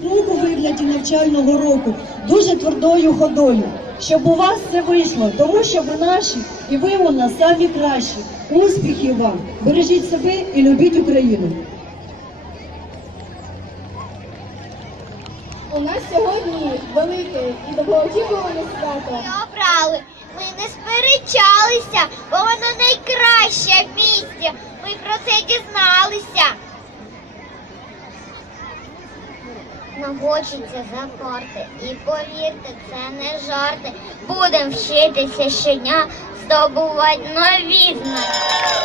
Друг у вигляді навчального року дуже твердою ходою, щоб у вас все вийшло, тому що ви наші і ви у нас самі кращі. Успіхів вам! Бережіть себе і любіть Україну! У нас сьогодні велике і довгоочікуване свято. Ми обрали. про це дізналися. Нам хочеться запорти і повірте, це не жарти. Будемо вчитися щодня, здобувати нові знання.